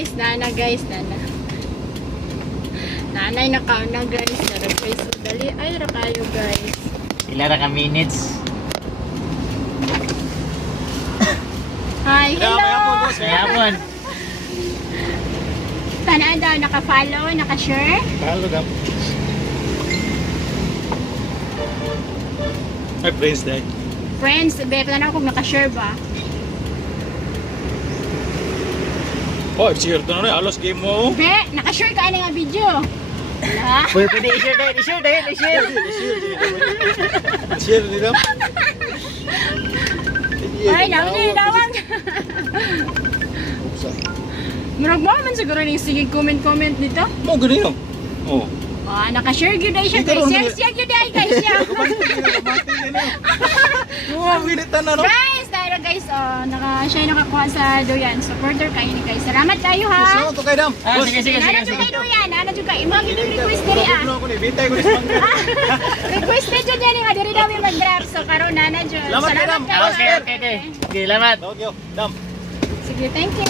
Guys, nana. Nanay nakauna guys. Nara guys. So, dali ay ra kayo guys. Pila ra ka minutes. Hi, hello. Mayapon. Tanaan daw naka-follow, naka-share. Halo dam. Ay, friends day. Friends, beta na kung naka-share ba. Oh, share to na alos game mo. Be, naka-share ka nga video. Wala. Pwede i-share tayo, i-share tayo, i-share. Share ni dam. Ay, nawang. Murag mo man siguro ning sige comment dito. Mo gani no. Oh. Ah, naka-share gyud ay siya guys. Share gyud ay guys siya. Wow, winitan na no. Guys, dahil guys, siya nakakuha sa Doyan. Supporter kayo ni guys. Salamat kayo ha. Gusto to kay dam. Ah, sige. Nana juga kayo Doyan, nana juga. Imong request diri ah. Ko ni bitay ko ni smangga. Request na dyan yan nga diri daw yung mag-grab. So karon nana dyan. Salamat kayo, Dam. kayo. Okay. Sige, salamat. Tawag yo, dam. Sige, thank you.